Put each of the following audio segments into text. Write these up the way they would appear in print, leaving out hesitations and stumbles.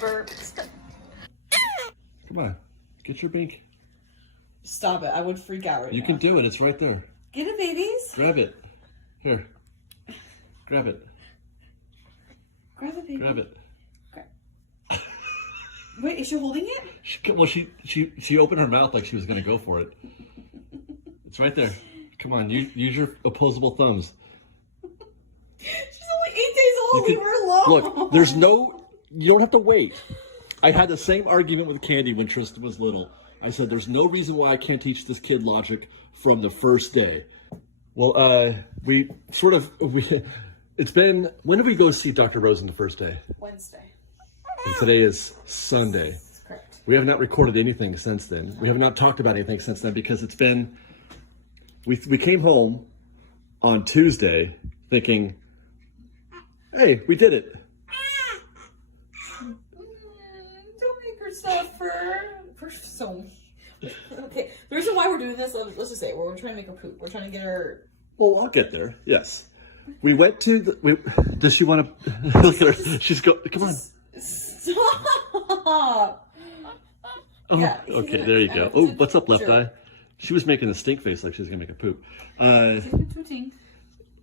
burped. Come on, get your bank. Stop it, I would freak out right now. You can do it, it's right there. Get it, babies. Grab it. Here. Grab it. Grab it, baby. Grab it. Wait, is she holding it? She opened her mouth like she was going to go for it. It's right there. Come on, use your opposable thumbs. She's only 8 days old. Leave her alone. Look, there's no... You don't have to wait. I had the same argument with Candy when Tristan was little. I said, there's no reason why I can't teach this kid logic from the first day. Well, it's been... When did we go see Dr. Rosen the first day? Wednesday. And today is Sunday. That's correct. We have not recorded anything since then. We have not talked about anything since then because it's been... We came home on Tuesday thinking, hey, we did it. Don't make her suffer. So... Okay, the reason why we're doing this, let's just say, we're trying to make her poop. We're trying to get her... Well, I'll get there, yes. We went to the... Does she want to... Look at her. She's go... Come on. Stop! Oh, Yeah, okay, there you go. Oh, what's up, left eye? She was making a stink face like she was going to make a poop.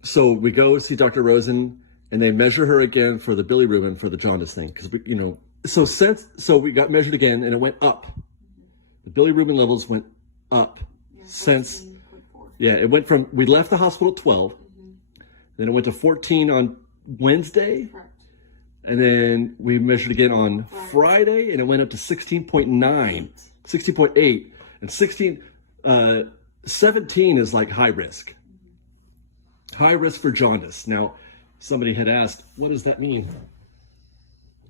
So we go see Dr. Rosen, and they measure her again for the bilirubin for the jaundice thing. Because, so we got measured again, and it went up. The bilirubin levels went up since... 14.4. Yeah, it went from... We left the hospital at 12. Then it went to 14 on Wednesday. Correct. And then we measured again on Friday, and it went up to 16.9, 16.8, and 17 is like high risk. High risk for jaundice. Now, somebody had asked, what does that mean?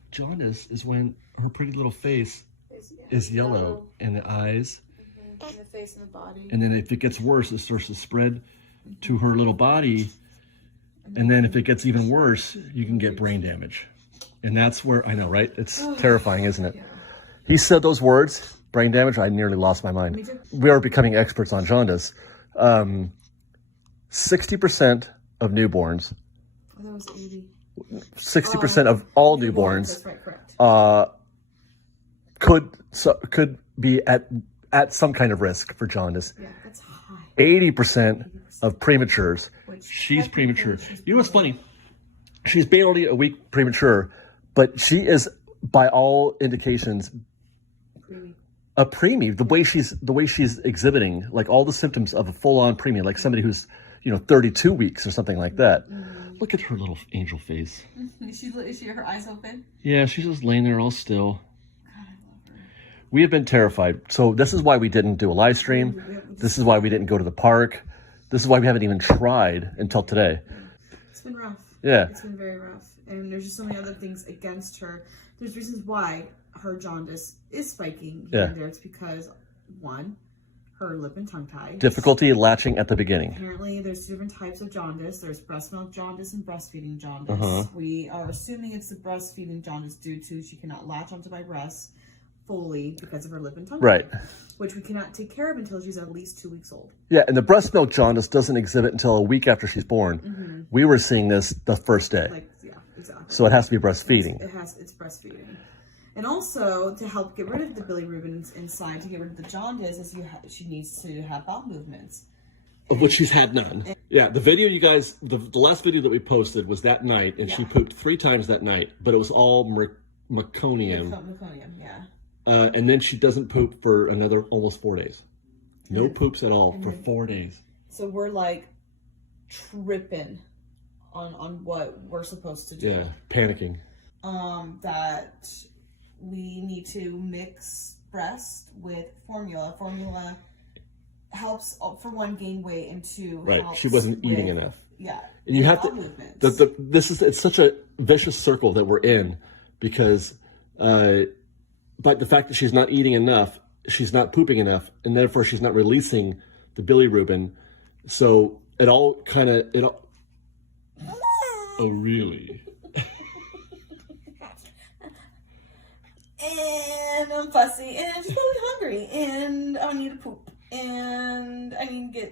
Jaundice is when her pretty little face is yellow in the eyes. In the face and the body. And then if it gets worse, it starts to spread to her little body. And then if it gets even worse, you can get brain damage. And that's where, I know, right? It's terrifying, isn't it? Yeah. He said those words, brain damage, I nearly lost my mind. We are becoming experts on jaundice. 60% of newborns, I thought it was 80. 60% of all newborns could be at some kind of risk for jaundice. Yeah, that's high. 80% of prematures. She's premature. You know what's funny? She's barely a week premature, but she is, by all indications, a preemie. The way she's exhibiting, like all the symptoms of a full-on preemie, like somebody who's 32 weeks or something like that. Mm-hmm. Look at her little angel face. Is she her eyes open? Yeah, she's just laying there all still. God, I love her. We have been terrified. So this is why we didn't do a live stream. This is why we didn't go to the park. This is why we haven't even tried until today. It's been rough. Yeah. It's been very rough. And there's just so many other things against her. There's reasons why her jaundice is spiking here and there. It's because, one, her lip and tongue tie. Difficulty latching at the beginning. Apparently, there's two different types of jaundice. There's breast milk jaundice and breastfeeding jaundice. We are assuming it's the breastfeeding jaundice due to she cannot latch onto my breasts fully because of her lip and tongue tie, which we cannot take care of until she's at least 2 weeks old. Yeah, and the breast milk jaundice doesn't exhibit until a week after she's born. Mm-hmm. We were seeing this the first day. Yeah, exactly. So it has to be breastfeeding. It's breastfeeding. And also, to help get rid of the bilirubin inside, to get rid of the jaundice, she needs to have bowel movements. Of which she's had none. Yeah, the video you guys, the last video that we posted was that night, and she pooped 3 times that night, but it was all meconium. Meconium, yeah. And then she doesn't poop for another almost 4 days. No poops at all for 4 days. So we're like tripping on what we're supposed to do. Yeah, panicking. That we need to mix breast with formula. Formula helps, for one, gain weight, and two, she wasn't eating enough. Yeah. And you have to, it's such a vicious circle that we're in, because but the fact that she's not eating enough, she's not pooping enough, and therefore she's not releasing the bilirubin. So it all kind of, oh, really? And I'm fussy, and I'm just really hungry, and I need to poop, and I need to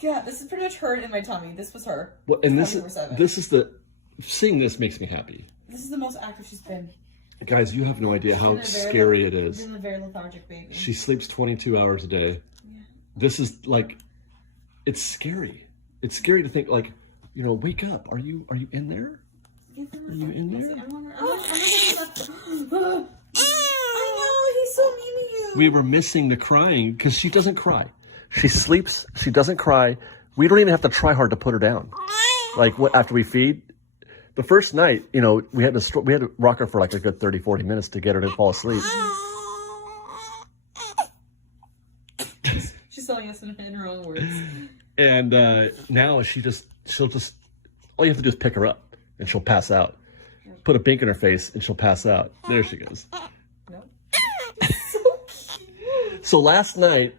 yeah, this is pretty much her in my tummy. This was her. Well, and this is seeing this makes me happy. This is the most active she's been Guys, you have no idea how scary it is. She's a very lethargic baby. She sleeps 22 hours a day. Yeah. This is like, it's scary. It's scary to think like, you know, wake up. Are you in there? Are you in there? I know, he's so mean to you. We were missing the crying because she doesn't cry. She sleeps. She doesn't cry. We don't even have to try hard to put her down. Like after we feed. The first night, you know, we had to rock her for like a good 30, 40 minutes to get her to fall asleep. She's telling us in her own words. And now she'll just, all you have to do is pick her up and she'll pass out. Put a bink in her face and she'll pass out. There she goes. No. So cute. So last night,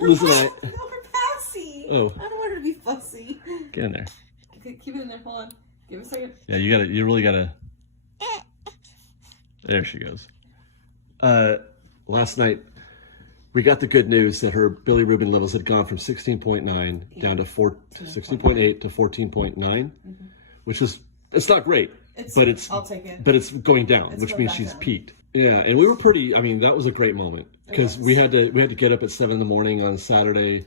Liz and I... No, her Passy. Oh. I don't want her to be fussy. Get in there. Keep it in there, hold on. Give it a second. Yeah, you really gotta. There she goes. Last night, we got the good news that her bilirubin levels had gone from 16.9 down to 16.8 to 14.9, which is, it's not great, I'll take it. But it's going down, which means she's peaked. Yeah, and we were pretty. I mean, that was a great moment because we had to get up at 7 a.m. on Saturday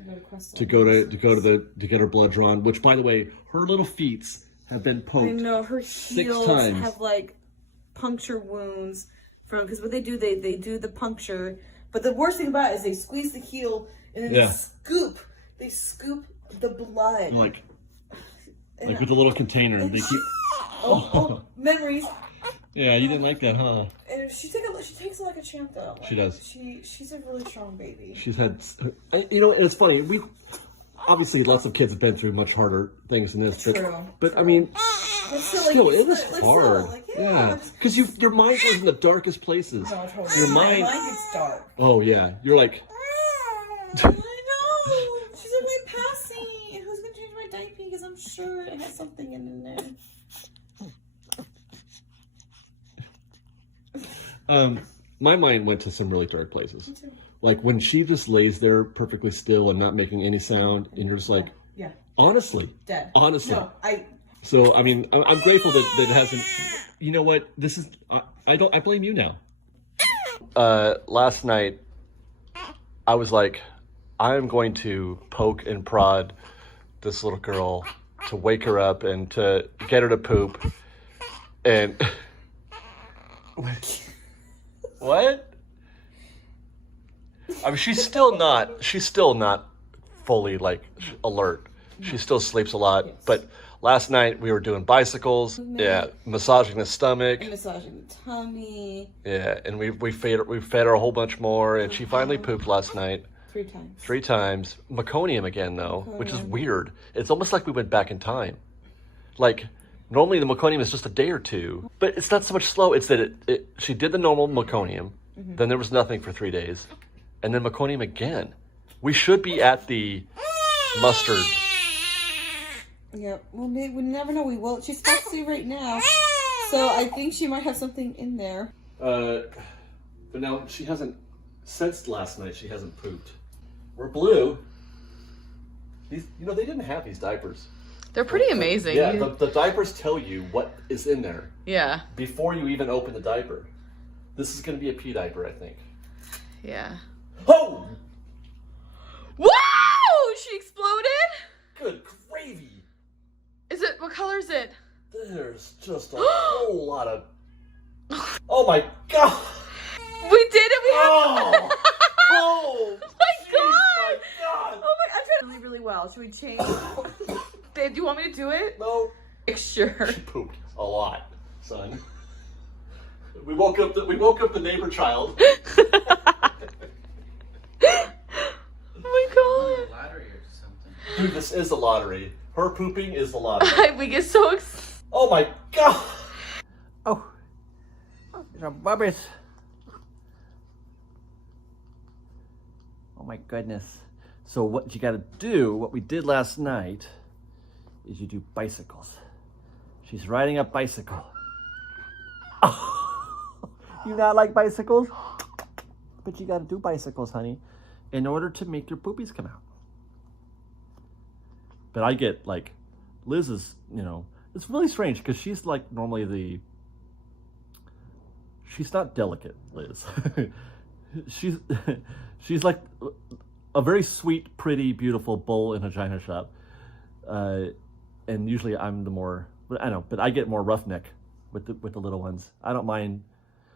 to get her blood drawn. Which, by the way, her little feet have been poked. I know, her heels have like puncture wounds from, because what they do, they do the puncture, but the worst thing about it is they squeeze the heel and then they scoop the blood. Like with the little container. They keep... memories. Yeah, you didn't like that, huh? And she takes it like a champ though. Like, she does. She's a really strong baby. She's had, you know, and it's funny, obviously lots of kids have been through much harder things than this. But I mean, still, it was hard. Yeah, because your mind goes in the darkest places. No, totally. Your mind gets dark. Oh yeah, you're like. I know. She's in my Passy. And who's gonna change my diaper? Because I'm sure it has something in there. My mind went to some really dark places. Like when she just lays there perfectly still and not making any sound, and you're just like, honestly, dead. Honestly. No, So I mean, I'm grateful that it hasn't. You know what? This is. I blame you now. Last night, I was like, I am going to poke and prod this little girl to wake her up and to get her to poop, and. What? I mean, she's still not fully like alert. She still sleeps a lot. Yes. But last night we were doing bicycles. Yeah, massaging the stomach. And massaging the tummy. Yeah, and we fed her a whole bunch more, and she finally pooped last night. 3 times. 3 times. Meconium again though, which is weird. It's almost like we went back in time. Like. Normally the meconium is just a day or 2, but it's not so much slow. It's that she did the normal meconium, then there was nothing for 3 days, and then meconium again. We should be at the mustard. Yeah, well, we never know. We will. She's fussy right now, so I think she might have something in there. But now she hasn't, since last night, she hasn't pooped. We're blue. These, you know, they didn't have these diapers. They're pretty amazing. Yeah, the diapers tell you what is in there. Yeah. Before you even open the diaper. This is going to be a pee diaper, I think. Yeah. Oh! Wow! She exploded? Good gravy. Is it, what color is it? There's just a whole lot of... Oh my God! We did it! We have... Oh! My God! Oh my, I'm trying to really well. Should we change? Babe, do you want me to do it? No. Sure. She pooped a lot, son. We woke up the neighbor child. Oh my God. Lottery or something. Dude, this is the lottery. Her pooping is the lottery. We get so excited. Oh my God. Oh. These are bubbies. Oh my goodness. So what you gotta do, what we did last night, is you do bicycles. She's riding a bicycle. Oh, you not like bicycles? But you gotta do bicycles, honey, in order to make your poopies come out. But I get like, Liz is, you know, it's really strange because she's like normally she's not delicate, Liz. she's like a very sweet, pretty, beautiful bull in a china shop. And usually I'm the more, but I know, but I get more roughneck with the little ones. I don't mind,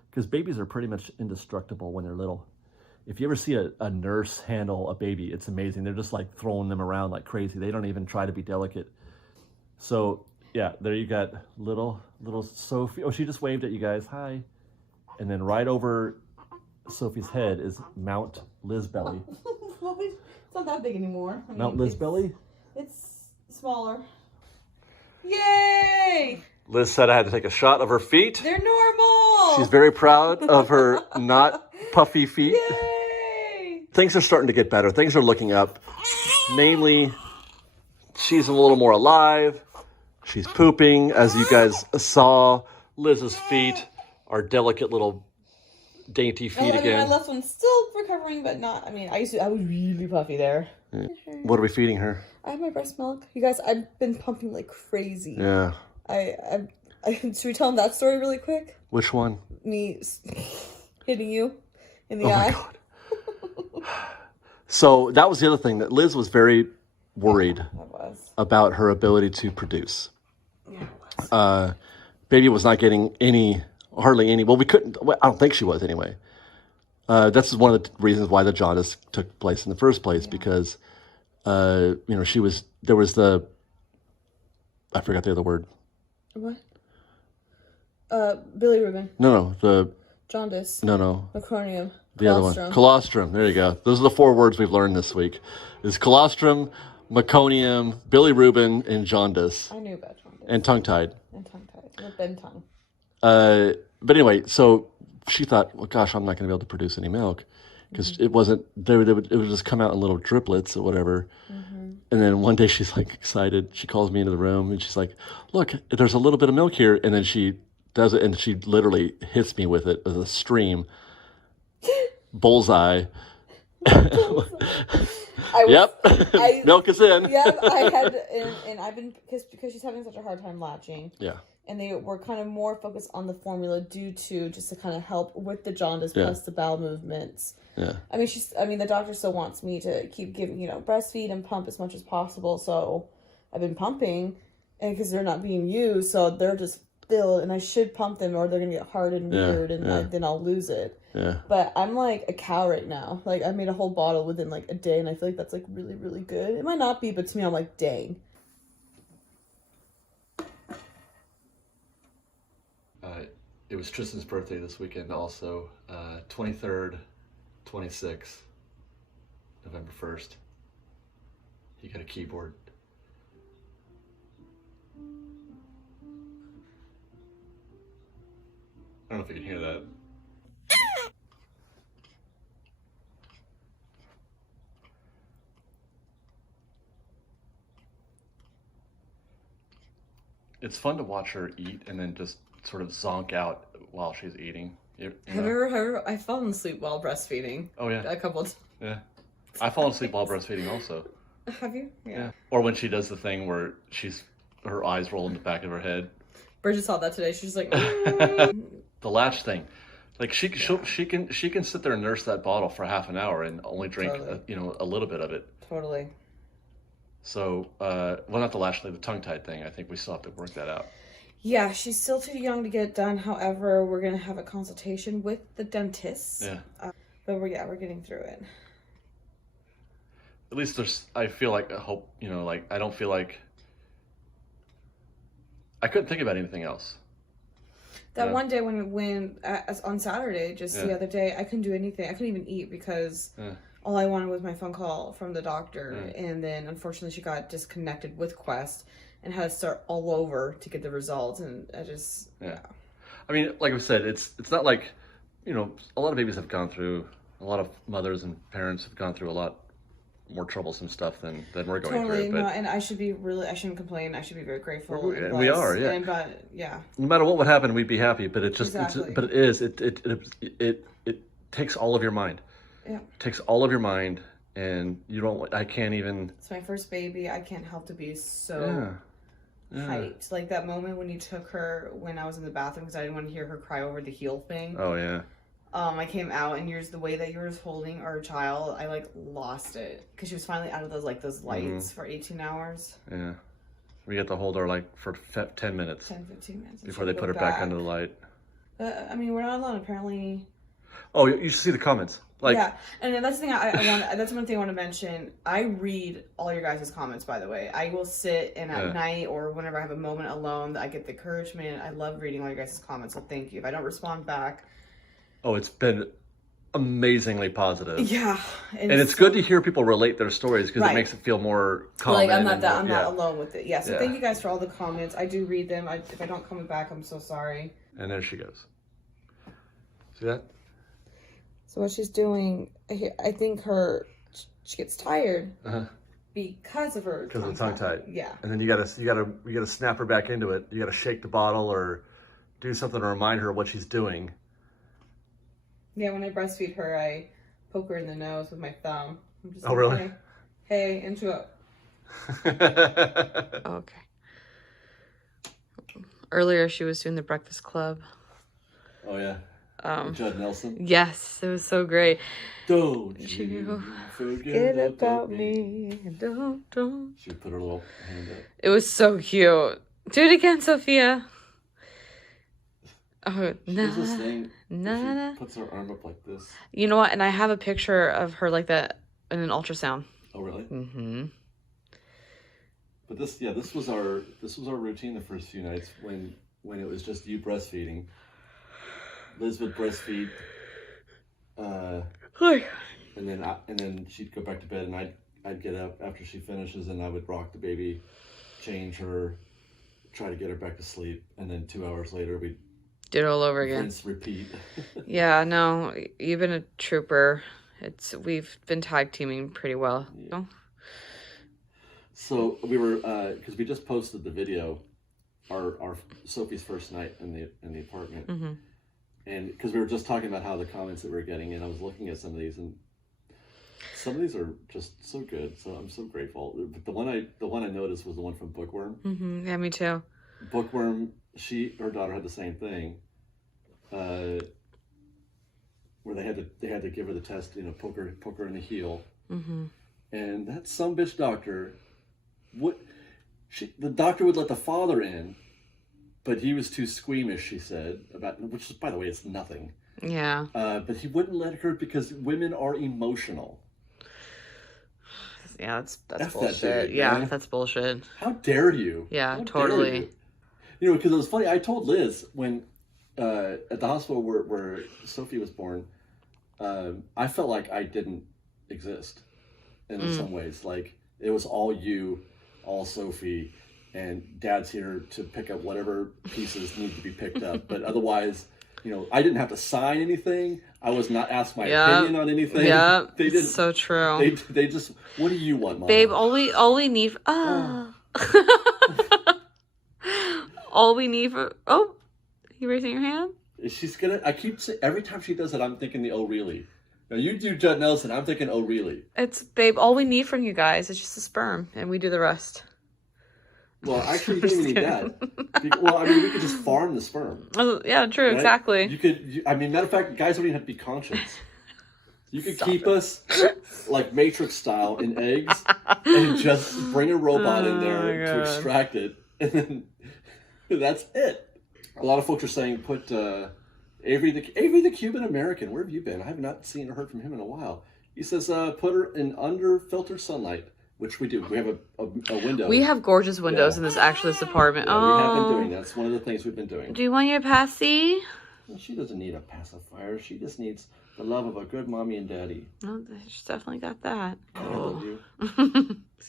because babies are pretty much indestructible when they're little. If you ever see a nurse handle a baby, it's amazing. They're just like throwing them around like crazy. They don't even try to be delicate. So yeah, there you got little Sophie. Oh, she just waved at you guys. Hi. And then right over Sophie's head is Mount Lizbelly. It's not that big anymore. I mean, Mount Lizbelly? It's smaller. Yay! Liz said I had to take a shot of her feet. They're normal. She's very proud of her not puffy feet. Yay! Things are starting to get better. Things are looking up. Namely, she's a little more alive. She's pooping, as you guys saw. Liz's feet are delicate little dainty feet again. My left one's still recovering, but not. I mean, I was really puffy there. Yeah. What are we feeding her? I have my breast milk. You guys, I've been pumping like crazy. Yeah. Should we tell them that story really quick? Which one? Me hitting you in the Oh eye. my God. So that was the other thing, that Liz was very worried about her ability to produce. Yeah, it was. Baby was not getting hardly any. Well, we couldn't. Well, I don't think she was anyway. That's one of the reasons why the jaundice took place in the first place, because, there was the, I forgot the other word. What? Bilirubin. No, the Jaundice. no. Meconium. The other one. Colostrum. There you go. Those are the 4 words we've learned this week. Is colostrum, meconium, bilirubin, and jaundice. I knew about jaundice. And tongue-tied. And tongue-tied. With bent tongue. But anyway, so she thought, well, gosh, I'm not going to be able to produce any milk, because it wasn't, it would just come out in little driplets or whatever. And then one day she's like excited. She calls me into the room and she's like, look, there's a little bit of milk here. And then she does it, and she literally hits me with it as a stream. Bullseye. Milk is in. Yep, I had, and I've been, because she's having such a hard time latching. Yeah. And they were kind of more focused on the formula due to just to kind of help with the jaundice plus the bowel movements. Yeah. I mean, the doctor still wants me to keep giving, breastfeed and pump as much as possible. So I've been pumping, and because they're not being used, so they're just filled, and I should pump them or they're going to get hard and weird, and then I'll lose it. Yeah. But I'm like a cow right now. Like, I made a whole bottle within like a day, and I feel like that's like really, really good. It might not be, but to me, I'm like, dang. It was Tristan's birthday this weekend also, 23rd, 26th, November 1st. He got a keyboard. I don't know if you can hear that. It's fun to watch her eat and then just sort of zonk out while she's eating. Have you ever, I've fallen asleep while breastfeeding. Oh yeah. A couple of Yeah. I've fallen asleep while breastfeeding also. Have you? Yeah. Or when she does the thing where her eyes roll in the back of her head. Bridget saw that today. She's like, The latch thing. Like she can sit there and nurse that bottle for half an hour and only drink a little bit of it. Totally. So well, not the latch thing, the tongue-tied thing. I think we still have to work that out. Yeah, she's still too young to get it done. However, we're gonna have a consultation with the dentist. Yeah. But we're getting through it. At least I feel like I hope, I don't feel like I couldn't think about anything else. That one day when on Saturday, just the other day, I couldn't do anything. I couldn't even eat because all I wanted was my phone call from the doctor. And then unfortunately she got disconnected with Quest and had to start all over to get the results. And I just, I mean, like I said, it's not like, a lot of babies have gone through, a lot of mothers and parents have gone through a lot more troublesome stuff than we're going through. But, no, and I shouldn't complain. I should be very grateful. We are, yeah. But yeah. No matter what would happen, we'd be happy. But it just, exactly. it takes all of your mind. Yeah. It takes all of your mind, and I can't even. It's my first baby. I can't help to be so hyped. Like that moment when you took her when I was in the bathroom because I didn't want to hear her cry over the heel thing. Oh yeah. I came out and the way that you were holding our child, I like lost it because she was finally out of those lights for 18 hours. Yeah. We get to hold her like for 10 minutes. 10-15 minutes. Before they put her back under the light. I mean, we're not alone apparently. Oh, you should see the comments. Like, yeah, and that's the thing I want. That's one thing I want to mention. I read all your guys' comments, by the way. I will sit and at night or whenever I have a moment alone that I get the encouragement. I love reading all your guys' comments, so thank you. If I don't respond back, it's been amazingly positive. Yeah, and it's good to hear people relate their stories because it makes it feel more common. Like I'm not alone with it. Yeah, so thank you guys for all the comments. I do read them. If I don't comment back, I'm so sorry. And there she goes. See that? So what she's doing, I think she gets tired because of her tongue tie. Yeah. And then you gotta snap her back into it. You gotta shake the bottle or do something to remind her of what she's doing. Yeah, when I breastfeed her, I poke her in the nose with my thumb. I'm just really? Hey, into it. Okay. Earlier, she was doing the Breakfast Club. Oh yeah. Judd Nelson. Yes, it was so great. Don't you forget about me. Don't. She put her little hand up. It was so cute. Do it again, Sophia. Oh, she does this thing. She puts her arm up like this. You know what? And I have a picture of her like that in an ultrasound. Oh really? Mm-hmm. But this was our routine the first few nights when it was just you breastfeeding. Liz would breastfeed, and then she'd go back to bed, and I'd get up after she finishes, and I would rock the baby, change her, try to get her back to sleep, and then 2 hours later we'd do it all over again. Rinse, repeat. Yeah, no, you've been a trooper. We've been tag teaming pretty well. Yeah. So we were because we just posted the video, our Sophie's first night in the apartment. Mm-hmm. And because we were just talking about how the comments that we were getting, and I was looking at some of these, and some of these are just so good. So I'm so grateful. But the one I noticed was the one from Bookworm. Mm-hmm. Yeah, me too. Bookworm, her daughter had the same thing, where they had to give her the test, poke her in the heel, and that sumbitch doctor, the doctor would let the father in. But he was too squeamish, she said, which, by the way, is nothing. Yeah. But he wouldn't let her because women are emotional. Yeah, that's F bullshit. that dude, yeah, man. that's bullshit. How dare you? Yeah, totally. Because it was funny. I told Liz when at the hospital where Sophie was born, I felt like I didn't exist in some ways. Like it was all you, all Sophie. And Dad's here to pick up whatever pieces need to be picked up. But otherwise, I didn't have to sign anything. I was not asked my opinion on anything. Yeah, they didn't. So true. They just, what do you want, Mom? Babe, all we need. All we need for. Oh, you raising your hand? She's gonna. I keep saying every time she does it, I'm thinking the oh really. Now you do Judd Nelson. I'm thinking oh really. It's babe. All we need from you guys is just a sperm, and we do the rest. Well, actually, you don't even need that. Well, I mean, we could just farm the sperm. Oh, yeah, true, right? Exactly. You could. Matter of fact, guys don't even have to be conscious. You could keep us like Matrix style in eggs, and just bring a robot in there to extract it, and then that's it. A lot of folks are saying put Avery the Cuban American. Where have you been? I have not seen or heard from him in a while. He says put her in under filtered sunlight. Which we do. We have a window. We have gorgeous windows in this apartment. Yeah, we have been doing that. It's one of the things we've been doing. Do you want your passy? Well, she doesn't need a pacifier. She just needs the love of a good mommy and daddy. Oh, she's definitely got that. I love you.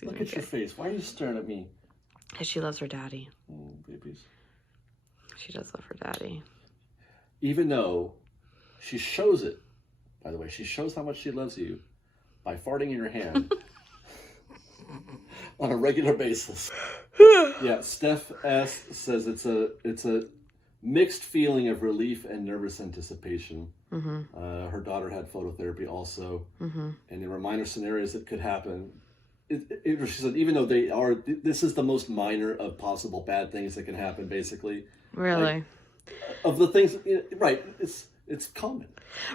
Look at your face. Why are you staring at me? Because she loves her daddy. Babies. She does love her daddy. Even though she shows it, by the way, she shows how much she loves you by farting in your hand. On a regular basis. Yeah, Steph S says it's a mixed feeling of relief and nervous anticipation. Her daughter had phototherapy also, and there were minor scenarios that could happen, she said, even though they are, this is the most minor of possible bad things that can happen, basically. Really? Of the things, right, it's common.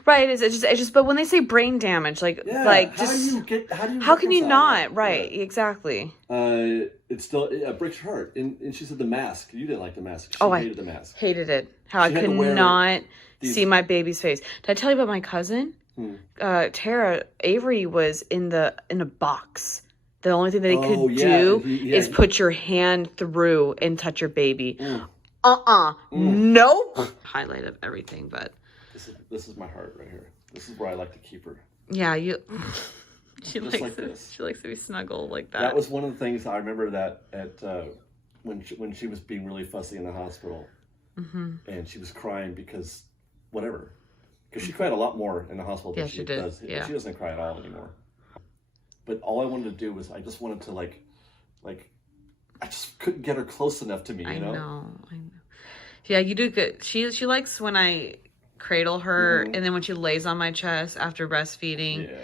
Right, it's just but when they say brain damage, like just how can you not? Right, exactly. It still breaks your heart. And she said the mask. You didn't like the mask. She hated the mask. Hated it. How I could not see my baby's face. Did I tell you about my cousin? Tara Avery was in a box. The only thing that they could do is put your hand through and touch your baby. Nope. Highlight of everything, but this is my heart right here. This is where I like to keep her. Yeah, she Just likes like it. this. She likes to be snuggled like that. That was one of the things I remember that at when she was being really fussy in the hospital, and she was crying because whatever. Because she cried a lot more in the hospital than she does. Yeah. She doesn't cry at all anymore. But all I wanted to do was I just wanted to like I just couldn't get her close enough to me, you know? I know. Yeah, you do good. She likes when I cradle her and then when she lays on my chest after breastfeeding. Yeah.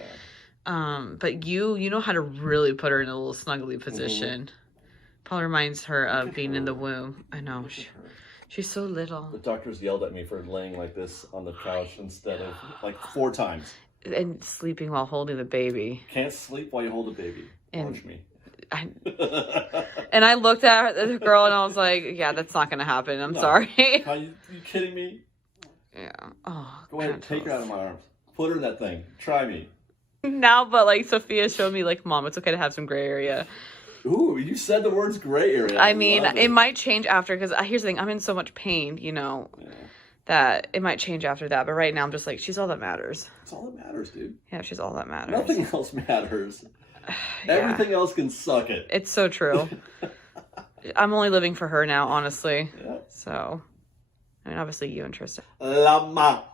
But you know how to really put her in a little snuggly position. Probably reminds her of being in the womb. I know. She's so little. The doctors yelled at me for laying like this on the couch instead of like 4 times. And sleeping while holding the baby. Can't sleep while you hold a baby. Punch me. And I looked at the girl and I was like, yeah, that's not going to happen. I'm sorry. Are you kidding me? Yeah. Oh, go ahead, take her out of my arms. Put her in that thing. Try me. Now, but like Sophia showed me, like, Mom, it's okay to have some gray area. Ooh, you said the words gray area. I mean, it might change after, because here's the thing, I'm in so much pain, you know, that it might change after that. But right now, I'm just like, she's all that matters. It's all that matters, dude. Yeah, she's all that matters. Nothing else matters. Everything else can suck it. It's so true. I'm only living for her now, honestly. Yeah. So, I mean, obviously you and Tristan. Lama.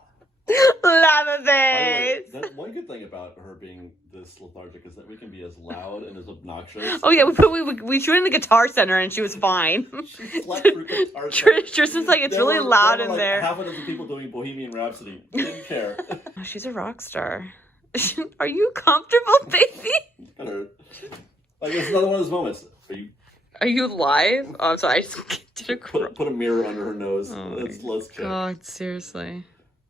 Lama face. One good thing about her being this lethargic is that we can be as loud and as obnoxious. Oh yeah, we threw in the guitar center and she was fine. She slept through guitar center. Tristan's like, it's really loud in there. Half of the people doing Bohemian Rhapsody didn't care. She's a rock star. Are you comfortable, baby? Like, it's another one of those moments. Are you live? Oh, I'm sorry. I just did a put a mirror under her nose. Oh Let's check. God, seriously.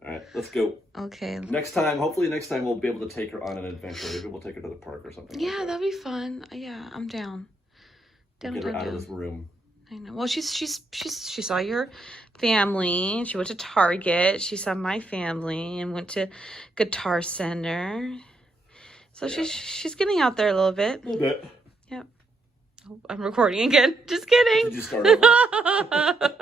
All right, let's go. Okay. Hopefully next time we'll be able to take her on an adventure. Maybe we'll take her to the park or something. Yeah, that'd be fun. Yeah, I'm down. Get her out of this room. I know. Well, she saw your family. She went to Target. She saw my family and went to Guitar Center. So she's getting out there a little bit. A little bit. Yep. Oh, I'm recording again. Just kidding. Did you start over?